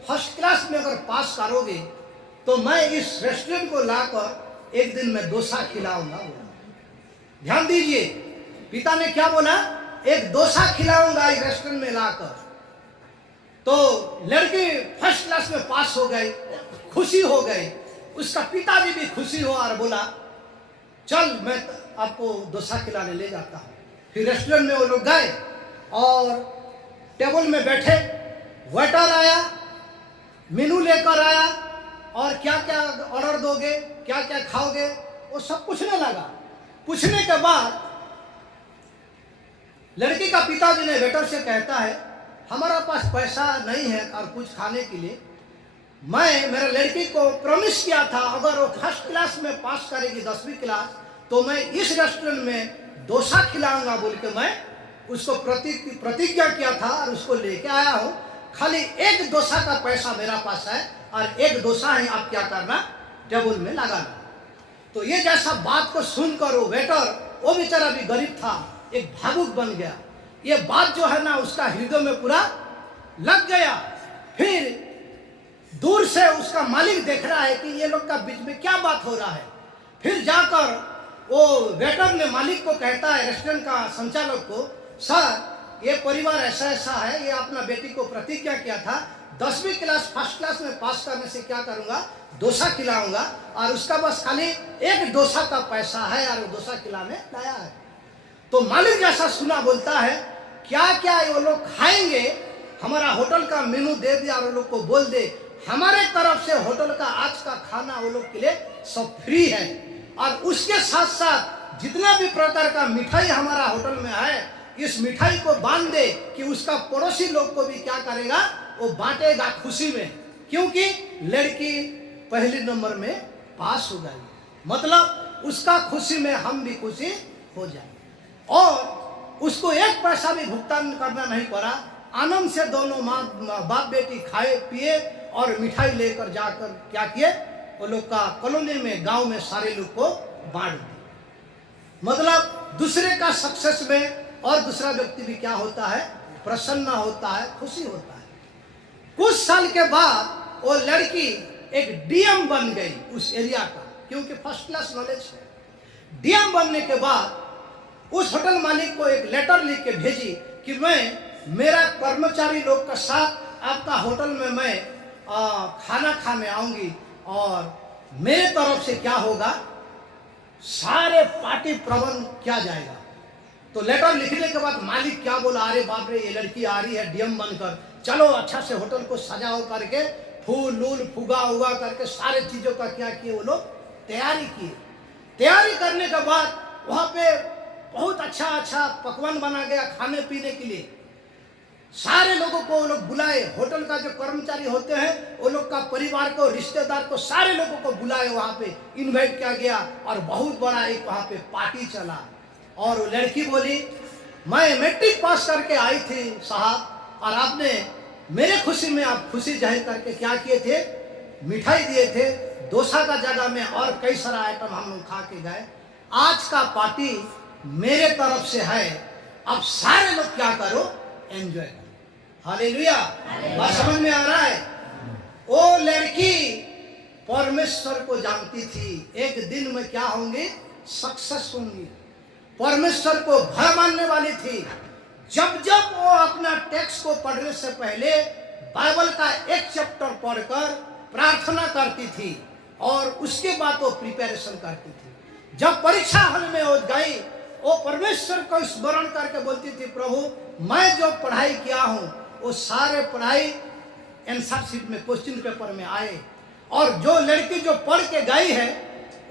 फर्स्ट क्लास में अगर पास करोगे तो मैं इस रेस्टोरेंट को लाकर एक दिन में डोसा खिलाऊंगा। ध्यान दीजिए, पिता ने क्या बोला, एक डोसा खिलाऊंगा इस रेस्टोरेंट में लाकर। तो लड़की फर्स्ट क्लास में पास हो गई, खुशी हो गई। उसका पिताजी भी खुशी हुआ और बोला, चल मैं आपको डोसा खिलाने ले जाता हूँ। फिर रेस्टोरेंट में वो लोग गए और टेबल में बैठे, वेटर आया, मेनू लेकर आया और क्या क्या ऑर्डर दोगे, क्या क्या खाओगे, वो सब पूछने लगा। पूछने के बाद लड़की का पिताजी ने वेटर से कहता है, हमारा पास पैसा नहीं है और कुछ खाने के लिए। मैं मेरे लड़की को प्रॉमिस किया था अगर वो फर्स्ट क्लास में पास करेगी 10वीं क्लास तो मैं इस रेस्टोरेंट में डोसा खिलाऊंगा बोल के मैं उसको प्रतिज्ञा किया था और उसको लेके आया हूँ। खाली एक डोसा का पैसा मेरा पास है और एक डोसा है, आप क्या करना, टेबल में लगाना। तो ये जैसा बात को सुनकर वो वेटर, वो बेचारा भी गरीब था, एक भावुक बन गया। ये बात जो है ना उसका हृदय में पूरा लग गया। फिर दूर से उसका मालिक देख रहा है कि ये लोग का बीच में क्या बात हो रहा है। फिर जाकर वो वेटर ने मालिक को कहता है, रेस्टोरेंट का संचालक को, सर ये परिवार ऐसा ऐसा है, ये अपना बेटी को प्रतिज्ञा किया था 10वीं क्लास फर्स्ट क्लास में पास करने से क्या करूंगा, डोसा खिलाऊंगा और उसका बस खाली एक डोसा का पैसा है और डोसा खिलाने लाया है। तो मालिक जैसा सुना बोलता है, क्या क्या वो लोग खाएंगे, हमारा होटल का मेनू दे दिया और वो लोग को बोल दे हमारे तरफ से होटल का आज का खाना वो लोग के लिए सब फ्री है और उसके साथ साथ जितना भी प्रकार का मिठाई हमारा होटल में है इस मिठाई को बांध दे कि उसका पड़ोसी लोग को भी क्या करेगा, वो बांटेगा खुशी में, क्योंकि लड़की पहले नंबर में पास हो गई। मतलब उसका खुशी में हम भी खुशी हो जाए और उसको एक पैसा भी भुगतान करना नहीं पड़ा। आनंद से दोनों माँ बाप बेटी खाए पिए और मिठाई लेकर जाकर क्या किए, वो लोग का कॉलोनी में गांव में सारे लोग को बांट दिए। मतलब दूसरे का सक्सेस में और दूसरा व्यक्ति भी क्या होता है, प्रसन्न होता है, खुशी होता है। कुछ साल के बाद वो लड़की एक डीएम बन गई उस एरिया का, क्योंकि फर्स्ट क्लास नॉलेज है। डीएम बनने के बाद उस होटल मालिक को एक लेटर लिख के भेजी कि मैं मेरा कर्मचारी लोग के साथ आपका होटल में मैं खाना खाने आऊंगी और मेरे तरफ से क्या होगा, सारे पार्टी प्रबंध किया जाएगा। तो लेटर लिखने के बाद मालिक क्या बोला, अरे बाप रे ये लड़की आ रही है डीएम बनकर, चलो अच्छा से होटल को सजाओ करके फूल वूल फुगा उगा करके सारे चीजों का क्या किए, वो लोग तैयारी किए। तैयारी करने के बाद वहाँ पे बहुत अच्छा अच्छा पकवान बना गया खाने पीने के लिए। सारे लोगों को वो लोग बुलाए, होटल का जो कर्मचारी होते हैं वो लोग का परिवार को, रिश्तेदार को, सारे लोगों को बुलाए, वहाँ पे इनवाइट किया गया और बहुत बड़ा एक वहाँ पे पार्टी चला। और वो लड़की बोली, मैं मैट्रिक पास करके आई थी साहब, और आपने मेरे खुशी में आप खुशी जाहिर करके क्या किए थे, मिठाई दिए थे, डोसा का जगह में और कई सारा आइटम हम लोग खा के गए। आज का पार्टी मेरे तरफ से है, अब सारे लोग क्या करो, एंजॉय करो। हालेलुया, बात समझ में आ रहा है। वो लड़की परमेश्वर को जानती थी, एक दिन में क्या होंगी, सक्सेस होंगी, परमेश्वर को भय मानने वाली थी। जब जब वो अपना टेक्स्ट को पढ़ने से पहले बाइबल का एक चैप्टर पढ़कर प्रार्थना करती थी और उसके बाद वो प्रिपरेशन करती थी। जब परीक्षा हॉल में वो गई, वो परमेश्वर को स्मरण करके बोलती थी, प्रभु मैं जो पढ़ाई किया हूँ वो सारे पढ़ाई आंसर शीट में क्वेश्चन पेपर में आए, और जो लड़की जो पढ़ के गई है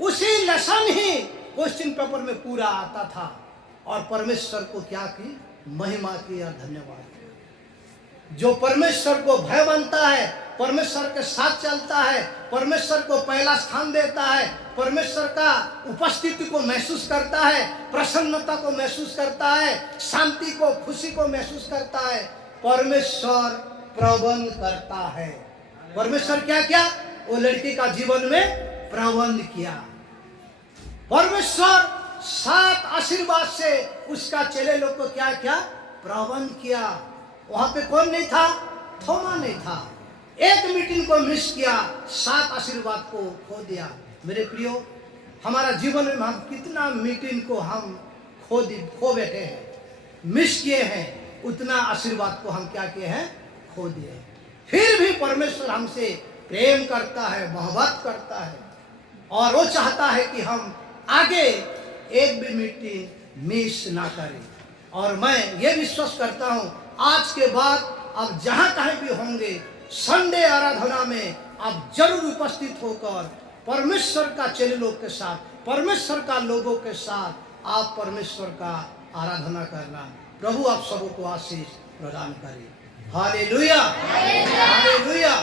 उसी लेसन ही क्वेश्चन पेपर में पूरा आता था और परमेश्वर को क्या की, महिमा किया, धन्यवाद किया। जो परमेश्वर को भय बनता है, परमेश्वर के साथ चलता है, परमेश्वर को पहला स्थान देता है, परमेश्वर का उपस्थिति को महसूस करता है, प्रसन्नता को महसूस करता है, शांति को, खुशी को महसूस करता है, परमेश्वर प्रबंध करता है। परमेश्वर क्या किया, वो लड़की का जीवन में प्रबंध किया। परमेश्वर 7 आशीर्वाद से उसका चेले लोग को क्या किया, प्रबंध किया। वहां पे कौन नहीं था, थोमा नहीं था। एक मीटिंग को मिस किया, 7 आशीर्वाद को खो दिया। मेरे प्रियो, हमारा जीवन में हम कितना मीटिंग को हम खो बैठे हैं, मिस किए हैं, उतना आशीर्वाद को हम क्या किए हैं, खो दिए। फिर भी परमेश्वर हमसे प्रेम करता है, मोहब्बत करता है और वो चाहता है कि हम आगे एक भी मीटिंग मिस ना करें। और मैं ये विश्वास करता हूँ, आज के बाद आप जहाँ कहीं भी होंगे, संडे आराधना में आप जरूर उपस्थित होकर परमेश्वर का चेले लोग के साथ, परमेश्वर का लोगों के साथ आप परमेश्वर का आराधना करना। प्रभु आप सबों को आशीष प्रदान करे। Hallelujah, hallelujah.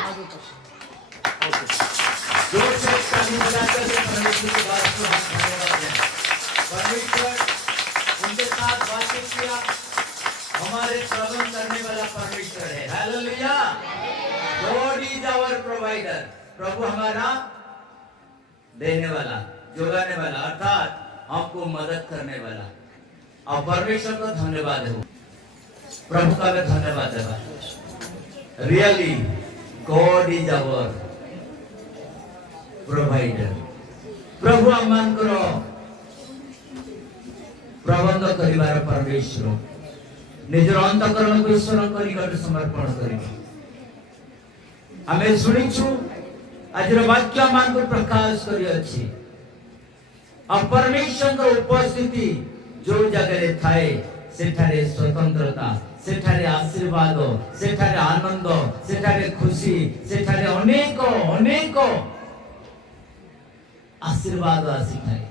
आगे जोर से ताली बजाकर परमेश्वर की बात को हम धन्यवाद दें। परमेश्वर उनके साथ बातचीत किया, हमारे प्रबंध करने वाला परमेश्वर है। Hallelujah. God is our provider. प्रभु हमारा देने वाला, जोगाने वाला, अर्थात हमको मदद करने वाला। और परमेश्वर को धन्यवाद है, प्रभु का भी धन्यवाद है। Really God is our provider. प्रभु आमान करो प्रबंध करिवार परमेश्वर निजर अंतकरण को ईश्वर को निकट समर्पण करिबा। हमें सुनिछु आज वाक्य मान को प्रकाश करी अछि। और परमेश्वर का उपस्थिति जो जगह थाए सेठारे स्वतंत्रता, सेठारे आशीर्वाद, सेठारे आनंद, सेठारे खुशी, सेठारे अनेक अनेक आशीर्वाद आसी थाए।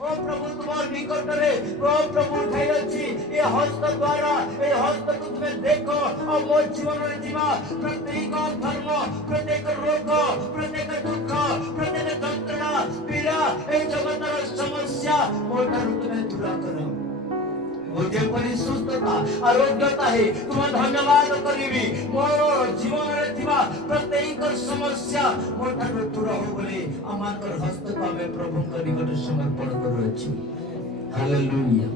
ओ प्रभु तुम्हार निकट रे प्रभु उठाई अछि। ए हस्त द्वारा ए हस्त को तुम देखो और मोर जीवन रे जीवा प्रत्येक धर्म, प्रत्येक रोग, प्रत्येक दुख, प्रत्येक यंत्रणा, पीड़ा, ए जगतर समस्या मोटर तुम दूर करो। वो जे परिशुद्धता, आरोग्यता है तुम धन्यवाद करिबी। मोर जीवन रे जीवा प्रत्येक समस्या मोटर दूर हो बोले अमाकर हस्त को हमें प्रभु के निकट समर्पण करू अछि। Hallelujah,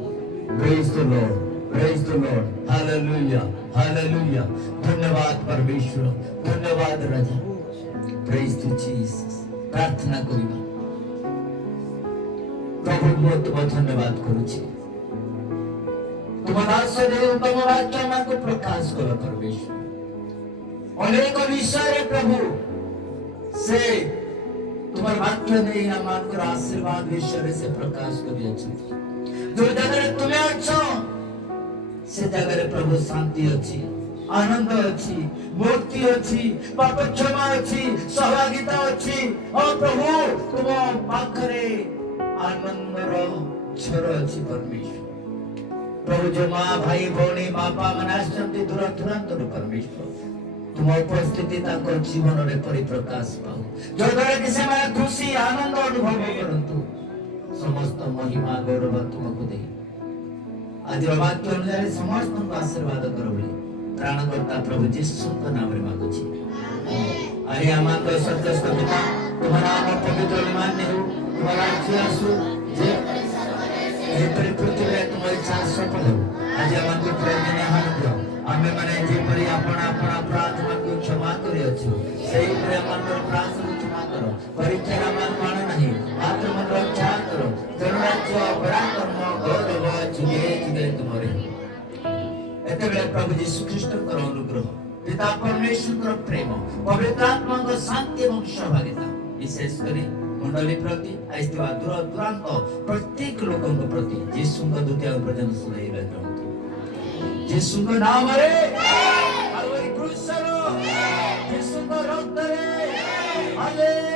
praise the Lord, praise the Lord. Hallelujah, hallelujah. धन्यवाद परमेश्वर, धन्यवाद राजा। Praise to Jesus. प्रार्थना करिबा। प्रभु बहुत बहुत धन्यवाद करूछि। तुम दास देव तुम वाक्य में को प्रकाश करो परमेश्वर। अनेक विषय प्रभु से तुम्हारे वाक्य ने हमारे आशीर्वाद विषय से प्रकाश करिए। जो जगह तुम्हें अच्छो से जगह प्रभु शांति अच्छी, आनंद अच्छी, मुक्ति अच्छी, पाप क्षमा अच्छी, सहभागिता अच्छी। और प्रभु तुम पाखरे आनंद रो झर अच्छी परमेश्वर। प्रभु जो माँ भाई भौणी बापा मनाश्चंती तुरंत परमेश्वर तुम उपस्थिति ताको जीवन रे परिप्रकाश पाओ। जो द्वारा कि से माने खुशी आनंद अनुभव करंतु। समस्त महिमा गौरव तुमको दे। आज वाक्य अनुसार समस्त को आशीर्वाद करो बोली प्राणकर्ता प्रभु यीशु के नाम रे मांगो छी। अरे अमान को स्वर्गस्थ पिता तुम्हारा नाम पवित्र मान्य हो, तुम्हारा राज्य आसु जे पृथ्वी रे तुम्हारी इच्छा सफल हो। आज अमान को प्रेम ने हाथ दो। आमे माने जे परि अपना अपराध को क्षमा करे अछि सही प्रेम मन अपराध को क्षमा करो। परीक्षा मन मान नहीं मात्र मन रक्षा करो। धर्मराज्य पराक्रम गौरव जुगे जुगे तुम्हारे। एते बेले प्रभु यीशु ख्रीष्ट कर अनुग्रह, पिता परमेश्वर कर प्रेम, पवित्र आत्मा का शांति एवं सहभागिता विशेष करी मंडली प्रति आइस्तिवा दूर दूरांत प्रत्येक लोगों के प्रति यीशु का द्वितीय वचन सुनाई रहता। यीशु का नाम रे और क्रूस रो यीशु का रक्त रे। हालेलुया।